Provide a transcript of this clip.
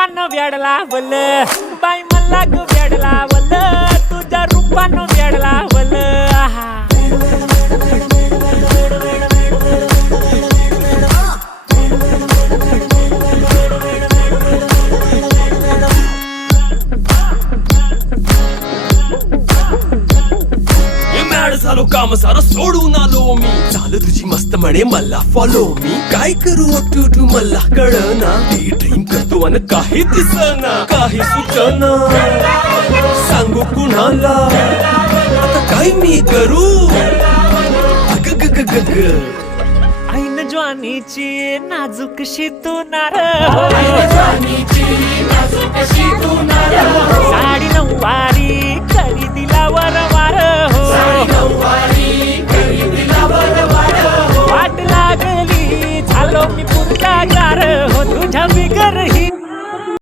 रूपानं वेडला वल बाई मला ग वेडला वल तुझ्या रूपानं वेडला वल झालो काम सारं सोडून आलो मी चाल तुझी मस्त म्हणे मला फॉलो मी काय करू टू मला कळना ड्रीम करतो आणि काही दिसना काही सुचना सांगू कुणाला आता काय मी करू अग ग ग ग ग ऐन ज्वानीची नाजूकशी तू नार